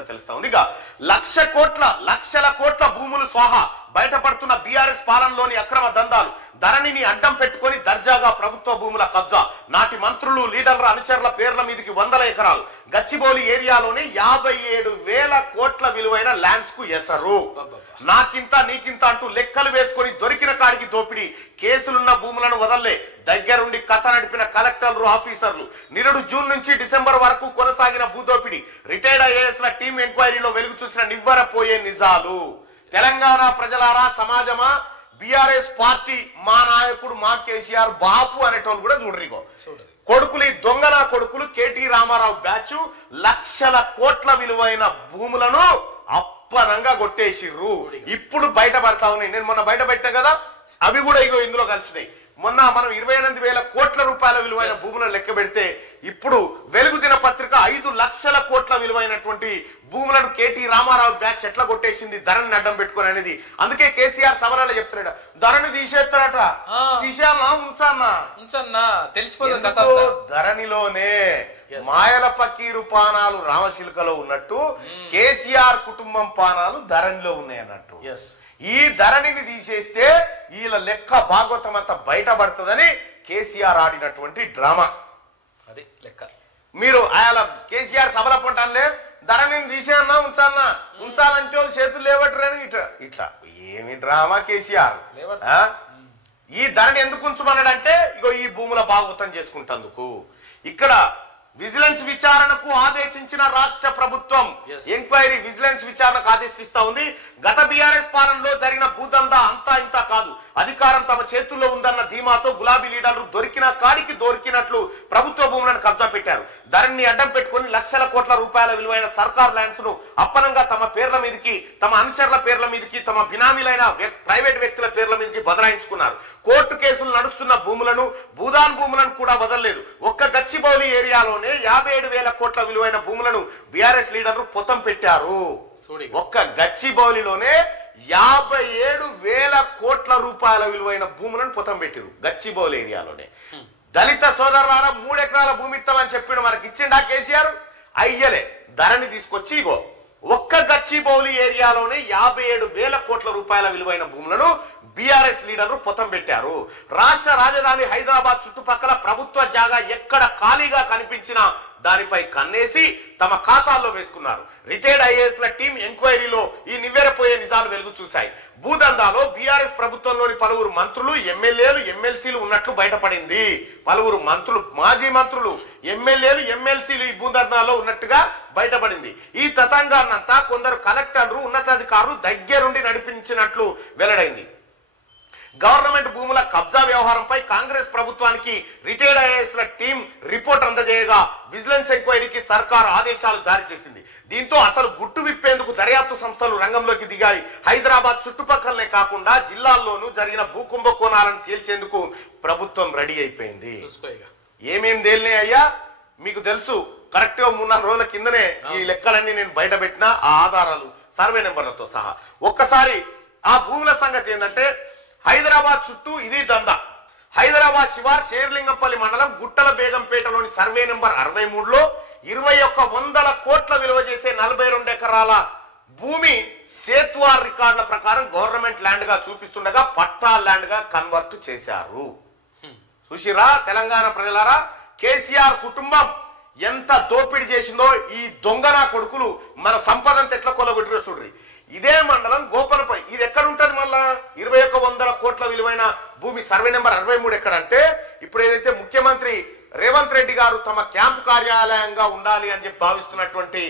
తెలుస్తా ఉంది. ఇక లక్ష కోట్ల లక్షల కోట్ల భూములు స్వాహా బయటపడుతున్న బీఆర్ఎస్ పాలనలోని అక్రమ దందాలు ధరణిని అడ్డం పెట్టుకొని దర్జాగా ప్రభుత్వ భూముల కబ్జా నాటి మంత్రులు లీడర్ల అనుచరుల పేర్ల మీదకి వందల ఎకరాలు. గచ్చిబౌలి ఏరియాలోనే యాభై ఏడు వేల కోట్ల విలువైన ల్యాండ్స్కు ఎసరు. నాకింత నీకింత అంటూ లెక్కలు వేసుకొని దొరికిన కాడికి దోపిడీ. కేసులున్న భూములను వదల్లే దగ్గరుండి కథ నడిపిన కలెక్టర్లు ఆఫీసర్లు. నిరుడు జూన్ నుంచి డిసెంబర్ వరకు కొనసాగిన భూదోపిడీ. రిటైర్డ్ ఐఏఎస్ ల టీం ఎంక్వైరీలో వెలుగు చూసిన నివ్వరపోయే నిజాలు. తెలంగాణ ప్రజలారా సమాజమా? బీఆర్ఎస్ పార్టీ మా నాయకుడు మా కేసీఆర్ బాపు అనేటోళ్ళు కూడా చూడరిగో చూడరు. కొడుకులు ఈ దొంగన కొడుకులు కేటీ రామారావు బ్యాచ్ లక్షల కోట్ల విలువైన భూములను అప్పనంగా కొట్టేసిర్రు. ఇప్పుడు బయటపడతా ఉన్నాయి. నేను మొన్న బయట పెట్టా కదా? అవి కూడా ఇగో ఇందులో కలిసినాయి. మొన్న మనం ఇరవై ఎనిమిది వేల కోట్ల రూపాయల విలువైన భూములను లెక్క పెడితే ఇప్పుడు వెలుగు దిన పత్రిక ఐదు లక్షల కోట్ల విలువైనటువంటి భూములను కేటీ రామారావు బ్యాచ్ ఎట్లా కొట్టేసింది? ధరని అడ్డం పెట్టుకొని అనేది. అందుకే కేసీఆర్ సభలలో చెప్తున్నాడు. ధరని తీసేస్తారట ఆ. తీసేయాలా ఉంచానా ఉంచన్నా. తెలిసిపోతుంది. ధరణిలోనే. మాయల పకీరు పానాలు రామశిల్కలో ఉన్నట్టు కేసీఆర్ కుటుంబం పానాలు ధరణిలో ఉన్నాయి అన్నట్టు. ఈ ధరణిని తీసేస్తే వీళ్ళ లెక్క భాగవతం అంతా బయటపడుతుందని కేసీఆర్ ఆడినటువంటి డ్రామా. అది లెక్క. మీరు ఆయన కేసీఆర్ సభల పొంటానులే ధరణిని తీసేయన్నా వాళ్ళు చేతులు లేవట్రని ఇట్లా. ఇట్లా. ఏమి డ్రామా కేసీఆర్? ఈ ధరని ఎందుకు ఉంచమన్నాడంటే ఇగో ఈ భూముల భాగవతం చేసుకుంటందుకు. ఇక్కడ విజిలెన్స్ విచారణకు ఆదేశించిన రాష్ట్ర ప్రభుత్వం. ఎంక్వైరీ విజిలెన్స్ విచారణకు ఆదేశిస్తా ఉంది. గత బీఆర్ఎస్ పాలనలో జరిగిన భూదందా అంతా కాదు. అధికారం తమ చేతుల్లో ఉందన్న ధీమాతో గులాబీ లీడర్లు దొరికిన కాడికి దొరికినట్లు ప్రభుత్వ భూములను కబ్జా పెట్టారు. ధరణిని అడ్డం పెట్టుకొని లక్షల కోట్ల రూపాయల విలువైన సర్కార్ ల్యాండ్స్ను అప్పనంగా తమ పేర్ల మీదకి తమ అనుచరుల పేర్ల మీదకి తమ బినామీలైన ప్రైవేట్ వ్యక్తుల పేర్ల మీదకి బదలాయించుకున్నారు. కోర్టు కేసులు నడుస్తున్న భూములను భూదాన్ భూములను కూడా వదలలేదు. ఒక్క గచ్చిబౌలి ఏరియాలోనే యాభై ఏడు వేల కోట్ల విలువైన భూములను బీఆర్ఎస్ లీడర్లు పొతం పెట్టారు. ఒక్క గచ్చిబౌలిలోనే యాభై ఏడు వేల కోట్ల రూపాయల విలువైన భూములను పొతం పెట్టిరు గచ్చిబౌలి ఏరియాలోనే దళిత సోదరులారా మూడు ఎకరాల భూమి ఇస్తామని చెప్పిండు మనకి ఇచ్చిండా కేసీఆర్? అయ్యలే ధరని తీసుకొచ్చి ఇగో ఒక్క గచ్చిబౌలి ఏరియాలోనే యాభై ఏడు వేల కోట్ల రూపాయల విలువైన భూములను బీఆర్ఎస్ లీడర్లు పొతం పెట్టారు. రాష్ట్ర రాజధాని హైదరాబాద్ చుట్టుపక్కల ప్రభుత్వ జాగా ఎక్కడ ఖాళీగా కనిపించినా దానిపై కన్నేసి తమ ఖాతాల్లో వేసుకున్నారు. రిటైర్డ్ ఐఏఎస్ల టీం ఎంక్వైరీలో ఈ నివ్వెరపోయే నిజాలు వెలుగు చూశాయి. భూదందాలో బీఆర్ఎస్ ప్రభుత్వంలోని పలువురు మంత్రులు ఎమ్మెల్యేలు ఎమ్మెల్సీలు ఉన్నట్లు బయటపడింది. పలువురు మంత్రులు మాజీ మంత్రులు ఎమ్మెల్యేలు ఎమ్మెల్సీలు ఈ భూదందాలో ఉన్నట్టుగా బయటపడింది. ఈ తతంగాన్నంతా కొందరు కలెక్టర్లు ఉన్నతాధికారులు దగ్గరుండి నడిపించినట్లు వెల్లడైంది. గవర్నమెంట్ భూముల కబ్జా వ్యవహారంపై కాంగ్రెస్ ప్రభుత్వానికి రిటైర్డ్ ఐఏఎస్ ల టీం రిపోర్ట్ అందజేయగా విజిలెన్స్ ఎంక్వైరీకి సర్కార్ ఆదేశాలు జారీ చేసింది. దీంతో అసలు గుట్టు విప్పేందుకు దర్యాప్తు సంస్థలు రంగంలోకి దిగాయి. హైదరాబాద్ చుట్టుపక్కలనే కాకుండా జిల్లాల్లోనూ జరిగిన భూకుంభకోణాలను తేల్చేందుకు ప్రభుత్వం రెడీ అయిపోయింది. ఏమేం తేలినాయి అయ్యా? మీకు తెలుసు కరెక్ట్గా మూడు నాలుగు రోజుల కిందనే ఈ లెక్కలన్నీ నేను బయట పెట్టిన ఆ ఆధారాలు సర్వే నెంబర్లతో సహా. ఒక్కసారి ఆ భూముల సంగతి ఏంటంటే హైదరాబాద్ చుట్టూ ఇది దందా. హైదరాబాద్ శివార్ శేర్లింగంపల్లి మండలం గుట్టల బేగంపేటలోని సర్వే నెంబర్ అరవై మూడులో ఇరవై ఒక్క వందల కోట్ల విలువ చేసే నలభై రెండు ఎకరాల భూమి సేత్వార్ రికార్డుల ప్రకారం గవర్నమెంట్ ల్యాండ్గా చూపిస్తుండగా పట్టా ల్యాండ్గా కన్వర్ట్ చేశారు. చూసిరా తెలంగాణ ప్రజలారా? కేసీఆర్ కుటుంబం ఎంత దోపిడీ చేసిందో ఈ దొంగన కొడుకులు మన సంపదంత ఎట్లా కొలగొట్టిరో ఇదే మన గోపనపై ఇది ఎక్కడ ఉంటది మళ్ళా ఇరవై ఒక్క వందల కోట్ల విలువైన భూమి సర్వే నెంబర్ అరవై మూడు ఎక్కడంటే ఇప్పుడు ఏదైతే ముఖ్యమంత్రి రేవంత్ రెడ్డి గారు తమ క్యాంపు కార్యాలయంగా ఉండాలి అని చెప్పి భావిస్తున్నటువంటి.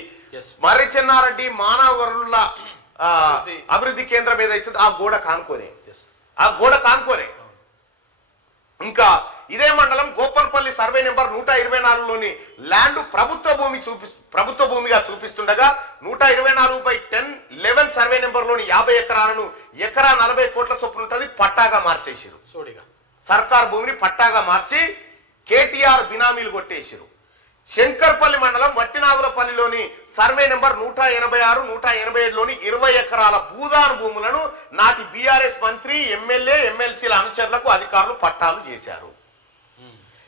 మర్రి చెన్నారెడ్డి మానవ వనరుల ఆ, అభివృద్ధి. కేంద్రం ఏదైతే ఆ గోడ కానుకోనే ఆ గోడ కానుకోనే ఇంకా ఇదే మండలం గోపన్పల్లి సర్వే నెంబర్ నూట ఇరవై నాలుగులోని ల్యాండ్ ప్రభుత్వ భూమి చూపి ప్రభుత్వ భూమిగా చూపిస్తుండగా నూట ఇరవై నాలుగు బై టెన్ లెవెన్ సర్వే నెంబర్లోని యాభై ఎకరాలను ఎకరా నలభై కోట్ల చొప్పున ఉంటుంది పట్టాగా మార్చేసిరు చూడిగా సర్కార్ భూమిని పట్టాగా మార్చి కేటీఆర్ బినామీలు కొట్టేసిరు శంకర్పల్లి మండలం వట్టినాగులపల్లిలోని సర్వే నెంబర్ నూట ఎనభై ఆరు నూట ఎనభై ఏడులోని ఇరవై ఎకరాల భూదాన్ భూములను నాటి బీఆర్ఎస్ మంత్రి ఎమ్మెల్యే ఎమ్మెల్సీల అనుచరులకు అధికారులు పట్టాలు చేశారు.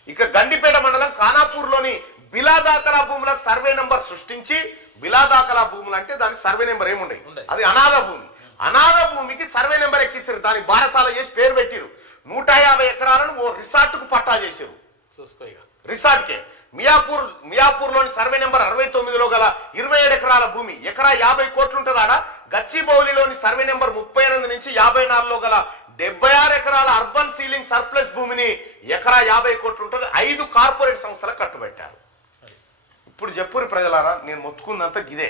ఇక గండిపేట మండలం ఖానాపూర్లోని బిలాదాకలా భూములకు సర్వే నంబర్ సృష్టించి బిలాదాకలా భూముల అంటే దానికి సర్వే నెంబర్ ఏముండయి. అది అనాథ భూమి. అనాథ భూమికి సర్వే నెంబర్ ఎక్కించారు దానికి బారసాల చేసి పేరు పెట్టిరు నూట యాభై ఎకరాలను ఓ రిసార్ట్కు పట్టా చేసారు చూసుకో ఇక. రిసార్ట్ కే మియాపూర్ మియాపూర్లోని సర్వే నెంబర్ అరవై తొమ్మిదిలో గల ఇరవై ఏడు ఎకరాల భూమి. ఎకరా యాభై కోట్లు ఉంటుంది ఆడ గచ్చిబౌలిలోని సర్వే నెంబర్ ముప్పై ఎనిమిది నుంచి యాభై నాలుగులో గల డెబ్బై ఆరు ఎకరాల అర్బన్ సీలింగ్ సర్ప్లస్ భూమిని ఎకరా యాభై కోట్లు ఉంటుంది ఐదు కార్పొరేట్ సంస్థలకు కట్టుబెట్టారు. ఇప్పుడు చెప్పురి ప్రజలారా నేను మొత్తుకున్నంత గిదే.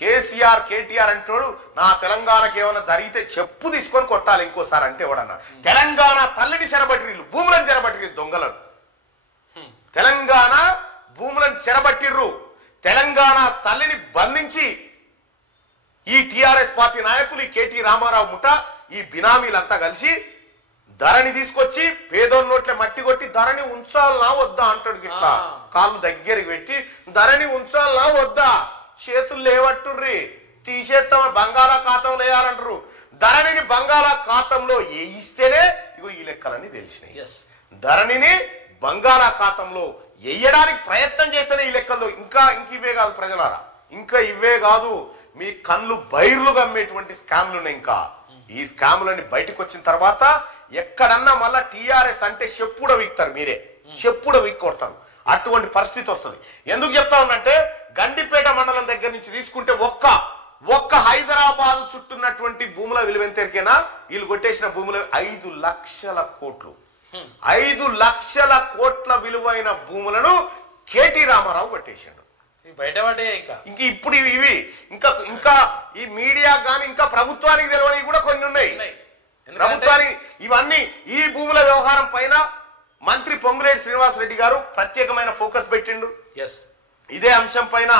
కేసీఆర్ కేటీఆర్ అంటాడు నా తెలంగాణకి ఏమైనా జరిగితే చెప్పు తీసుకొని కొట్టాలి ఇంకోసారి అంటే ఎవడన్నా. తెలంగాణ తల్లిని చెరబట్టిర్రు భూములను చెరబట్టిర్రు దొంగలను. తెలంగాణ భూములను చెరబట్టిర్రు. తెలంగాణ తల్లిని బంధించి ఈ టిఆర్ఎస్ పార్టీ నాయకులు ఈ కేటీ రామారావు ముఠ ఈ బినామీలంతా కలిసి ధరని తీసుకొచ్చి పేదోని నోట్ల మట్టి కొట్టి ధరని ఉంచాలనా వద్దా అంటాడు గిట్లా. ఆ. కాళ్ళు దగ్గరికి పెట్టి ధరని ఉంచాలనా వద్దా? చేతులు లేవట్టుర్రి. తీసేస్తాం బంగాళాఖాతం లేయాలంటారు. ధరణిని బంగాళాఖాతంలో వేయిస్తేనే ఇగో ఈ లెక్కలన్నీ తెలిసినాయి. ధరణిని బంగాళాఖాతంలో వేయడానికి ప్రయత్నం చేస్తేనే ఈ లెక్కల్లో ఇంకా ఇంక ఇవే కాదు ప్రజలారా. ఇంకా ఇవే కాదు మీ కళ్ళు బైర్లు గమ్మేటువంటి స్కామ్లు ఉన్నాయి ఇంకా. ఈ స్కాములన్నీ బయటకు వచ్చిన తర్వాత ఎక్కడన్నా మళ్ళా టీఆర్ఎస్ అంటే చెప్పుడ వీక్తారు మీరే. చెప్పుడ వీక్ కొడతారు అటువంటి పరిస్థితి వస్తుంది. ఎందుకు చెప్తా ఉన్నంటే గండిపేట మండలం దగ్గర నుంచి తీసుకుంటే ఒక్క ఒక్క హైదరాబాద్ చుట్టున్నటువంటి భూముల విలువ ఎంత ఎరికేనా వీళ్ళు కొట్టేసిన భూముల ఐదు లక్షల కోట్లు. ఐదు లక్షల కోట్ల విలువైన భూములను కేటీ రామారావు కొట్టేసిండు. బయటపడే ఇంకా? ఇంక ఇప్పుడు ఇవి ఇంకా ఇంకా ఈ మీడియా కానీ ఇంకా ప్రభుత్వానికి తెలియని కూడా కొన్ని ఉన్నాయి. ప్రభుత్వానికి ఇవన్నీ ఈ భూముల వ్యవహారం పైన మంత్రి పొంగులేటి శ్రీనివాసరెడ్డి గారు ప్రత్యేకమైన ఫోకస్ పెట్టిండు. ఎస్ ఇదే అంశం పైన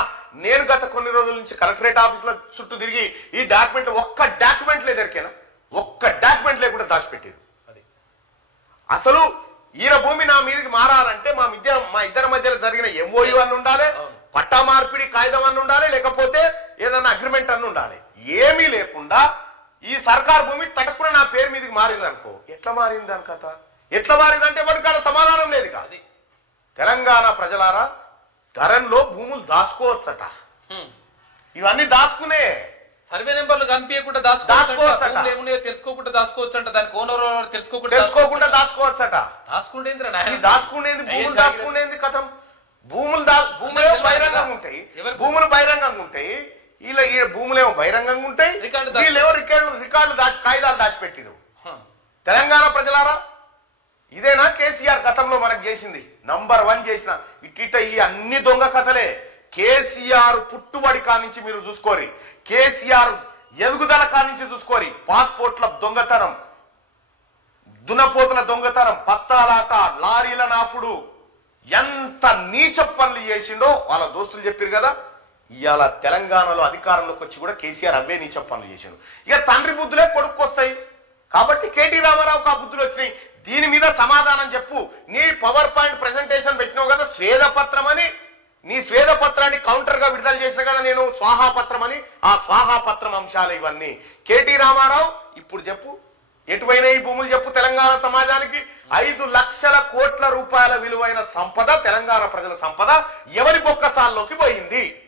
నేను గత కొన్ని రోజుల నుంచి కలెక్టరేట్ ఆఫీసుల చుట్టూ తిరిగి ఈ డాక్యుమెంట్ ఒక్క డాక్యుమెంట్ లేదరికేనా ఒక్క డాక్యుమెంట్ లేకుండా దాచిపెట్టారు. అది. అసలు ఈయన భూమి నా మీదకి మారాలంటే మా మధ్య మా ఇద్దరి మధ్యలో జరిగిన ఎంఓయు అని ఉండాలి. పట్టా మార్పిడి కాగితం అని ఉండాలి లేకపోతే ఏదన్నా అగ్రిమెంట్ అని ఉండాలి. ఏమీ లేకుండా ఈ సర్కార్ భూమి తటక్కున నా పేరు మీదకి మారింది అనుకో ఎట్లా మారింది దాని కథ? ఎట్లా మారిందంటే వాడికి సమాధానం లేదు ఇక. అది. తెలంగాణ ప్రజలారా ధరన్లో భూములు దాచుకోవచ్చట. ఇవన్నీ దాచుకునే సర్వే నెంబర్లు కనిపించకుండా. దాచుకోవచ్చు తెలుసుకోకుండా దాచుకోవచ్చు అంట దానికి ఓనర్ తెలుసుకోకుండా తెలుసుకోకుండా దాచుకోవచ్చట. దాచుకుంటే ఈ దాచుకునేది భూములు దాచుకునేది కథం భూములు దా భూములు ఏమో తెలియదు బహిరంగంగా కదా. ఉంటాయి ఎవరు- భూములు బహిరంగంగా ఉంటాయి వీళ్ళ ఈ భూములేమో బహిరంగంగా ఉంటాయి. రికార్డు దాచి- వీళ్ళేమో రికార్డులు రికార్డులు దాచి కాగితాలు దాచిపెట్టిరు తెలంగాణ ప్రజలారా? ఇదేనా కేసీఆర్ గతంలో మనకు చేసింది? నంబర్ వన్ చేసిన. ఇట్టిట ఈ అన్ని దొంగ కథలే. కేసీఆర్ పుట్టుబడి కానించి మీరు చూసుకోరి. కేసీఆర్ ఎదుగుదల కానించి చూసుకోరి. పాస్పోర్ట్ల దొంగతనం. దునపోతుల దొంగతనం. పత్తాలాట లారీల నాపుడు. ఎంత నీచ పనులు చేసిండో వాళ్ళ దోస్తులు చెప్పారు కదా. ఇవాళ తెలంగాణలో అధికారంలోకి వచ్చి కూడా కేసీఆర్ అవే నీచ పనులు చేశాడు. ఇక తండ్రి బుద్ధులే కొడుకు వస్తాయి. కాబట్టి కేటీ రామారావుకు ఆ బుద్ధులు వచ్చినాయి. దీని మీద సమాధానం చెప్పు. నీ పవర్ పాయింట్ ప్రెజెంటేషన్ పెట్టినావు కదా స్వేదపత్రం అని నీ స్వేదపత్రాన్ని కౌంటర్గా విడుదల చేసిన కదా నేను స్వాహాపత్రం అని ఆ స్వాహాపత్రం అంశాలు ఇవన్నీ. కేటీ రామారావు ఇప్పుడు చెప్పు. ఎటువైన ఈ భూములు చెప్పు తెలంగాణ సమాజానికి. ఐదు లక్షల కోట్ల రూపాయల విలువైన సంపద తెలంగాణ ప్రజల సంపద ఎవరి బొక్కసాల్లోకి పోయింది?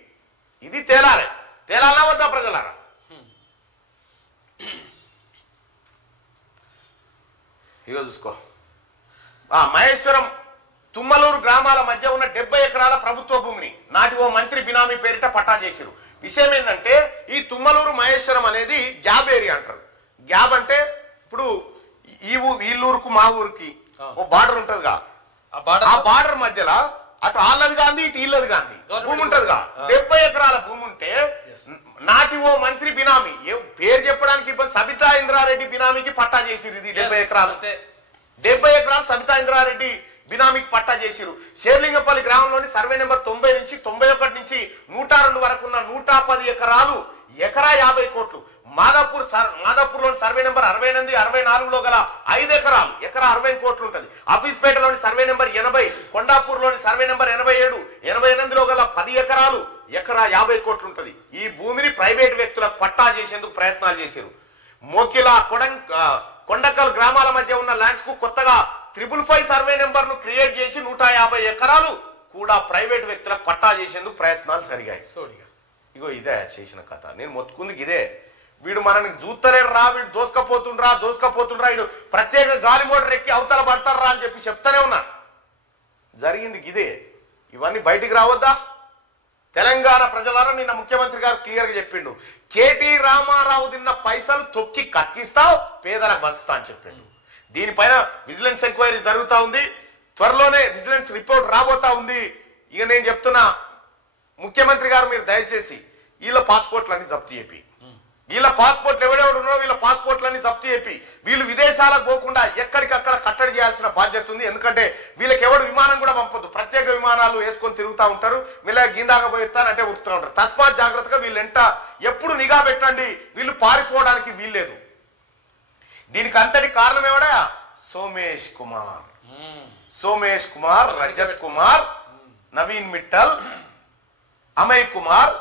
ఇది తేలాలి. తేలాలా వద్దా ప్రజలారా? ఇగో చూసుకో. ఆ మహేశ్వరం తుమ్మలూరు గ్రామాల మధ్య ఉన్న డెబ్బై ఎకరాల ప్రభుత్వ భూమిని నాటి ఓ మంత్రి బినామీ పేరిట పట్టా చేసిరు. విషయం ఏంటంటే ఈ తుమ్మలూరు మహేశ్వరం అనేది గ్యాబ్ ఏరియా అంటారు. గ్యాబ్ అంటే ఇప్పుడు ఈ ఊ వీళ్ళూరుకు మా ఊరికి ఓ బార్డర్ ఉంటదిగా. ఆ బార్డర్ మధ్యలో అటు ఆళ్ళది గాంధీ ఇటు ఇల్లది గాంధీ. భూమి ఉంటదిగా. డెబ్బై ఎకరాల భూమి ఉంటే నాటి ఓ మంత్రి బినామీ ఏ- పేరు చెప్పడానికి ఇబ్బంది సబితా ఇంద్రారెడ్డి బినామీకి పట్టా చేసిరు ఇది డెబ్బై ఎకరాలు. డెబ్బై ఎకరాలు సబితా ఇంద్రారెడ్డి బినామీకి పట్టా చేసిరు శేర్లింగపల్లి గ్రామంలోని సర్వే నెంబర్ తొంభై నుంచి తొంభై ఒకటి నుంచి నూట రెండు వరకు ఉన్న నూట పది ఎకరాలు ఎకరా యాభై కోట్లు. మాదాపూర్ సర్ మాదాపూర్లోని సర్వే నెంబర్ అరవై ఎనిమిది అరవై నాలుగులో గల ఐదు ఎకరాలు ఎకరా అరవై కోట్లు ఉంటుంది ఆఫీస్పేటలోని సర్వే నెంబర్ ఎనభై కొండాపూర్లోని సర్వే నెంబర్ ఎనభై ఏడు ఎనభై ఎనిమిదిలో గల పది ఎకరాలు ఎకరా యాభై కోట్లు ఉంటుంది ఈ భూమిని ప్రైవేట్ వ్యక్తులకు పట్టా చేసేందుకు ప్రయత్నాలు చేశారు. మోకిల కొడం కొండకల్ గ్రామాల మధ్య ఉన్న ల్యాండ్స్కు కొత్తగా త్రిబుల్ ఫైవ్ సర్వే నెంబర్ను క్రియేట్ చేసి నూట యాభై ఎకరాలు కూడా ప్రైవేట్ వ్యక్తులకు పట్టా చేసేందుకు ప్రయత్నాలు జరిగాయి. ఇగో ఇదే చేసిన కథ. నేను మొత్తుకుంది ఇదే. వీడు మనని చూస్తలేడు రా వీడు దోసుకపోతుండ్రా దోసుకపోతుండ్రా వీడు ప్రత్యేక గాలి మోటార్ ఎక్కి అవతల పడతారా అని చెప్పి చెప్తానే ఉన్నా. జరిగింది ఇదే. ఇవన్నీ బయటికి రావద్దా? తెలంగాణ ప్రజలారా నిన్న ముఖ్యమంత్రి గారు క్లియర్గా చెప్పిండు. కేటీ రామారావు తిన్న పైసలు తొక్కి కక్కిస్తావు పేదలకు పంచుతా అని చెప్పిండు. దీనిపైన విజిలెన్స్ ఎంక్వైరీ జరుగుతూ ఉంది. త్వరలోనే విజిలెన్స్ రిపోర్ట్ రాబోతా ఉంది. ఇక నేను చెప్తున్నా ముఖ్యమంత్రి గారు మీరు దయచేసి వీళ్ళ పాస్పోర్ట్లన్నీ జప్తు చెప్పి వీళ్ళ పాస్పోర్ట్లు ఎవడెవడు ఉన్నారో వీళ్ళ పాస్పోర్ట్లన్నీ జప్తు చెప్పి వీళ్ళు విదేశాలకు పోకుండా ఎక్కడికక్కడ కట్టడి చేయాల్సిన బాధ్యత ఉంది. ఎందుకంటే వీళ్ళకి ఎవడు విమానం కూడా పంపొద్దు. ప్రత్యేక విమానాలు వేసుకొని తిరుగుతూ ఉంటారు. వీళ్ళ గిందాక పోయిస్తానంటే ఉరుకుతూ ఉంటారు. తస్మాత్ జాగ్రత్తగా వీళ్ళు ఎంట ఎప్పుడు నిఘా పెట్టండి. వీళ్ళు పారిపోవడానికి వీల్లేదు. దీనికి అంతటి కారణం ఎవడా? సోమేష్ కుమార్. సోమేష్ కుమార్ రజత్ కుమార్ నవీన్ మిట్టల్ అమయ్ కుమార్.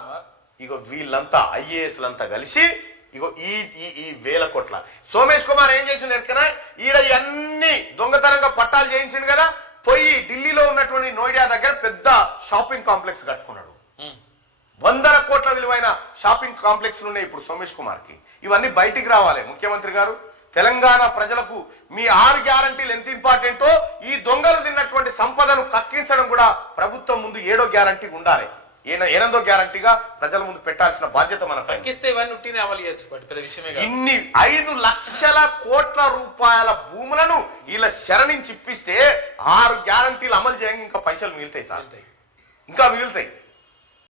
ఇగో వీళ్ళంతా ఐఏఎస్ లంతా కలిసి ఇగో ఈ ఈ ఈ వేల కోట్ల. సోమేష్ కుమార్ ఏం చేసిండు ఎక్కనా ఈడ అన్ని దొంగతనంగా పట్టాలు చేయించిండు కదా పోయి ఢిల్లీలో ఉన్నటువంటి నోయిడా దగ్గర పెద్ద షాపింగ్ కాంప్లెక్స్ కట్టుకున్నాడు. వందల కోట్ల విలువైన షాపింగ్ కాంప్లెక్స్ ఉన్నాయి ఇప్పుడు సోమేష్ కుమార్కి ఇవన్నీ బయటికి రావాలి ముఖ్యమంత్రి గారు. తెలంగాణ ప్రజలకు మీ ఆరు గ్యారంటీలు ఎంత ఇంపార్టెంటో ఈ దొంగలు తిన్నటువంటి సంపదను కక్కించడం కూడా ప్రభుత్వం ముందు ఏడో గ్యారంటీ ఉండాలి. ఏన- ఎనిమిదో గ్యారంటీగా ప్రజల ముందు పెట్టాల్సిన బాధ్యత మనకు తగ్గిస్తే ఇవన్నీ ఉట్టినే అమలు పెద్ద విషయమే ఇన్ని ఐదు లక్షల కోట్ల రూపాయల భూములను వీళ్ళ శరణించి ఇప్పిస్తే ఆరు గ్యారంటీలు అమలు చేయంగా ఇంకా పైసలు మిగులుతాయి సార్. ఇంకా మిగులుతాయి.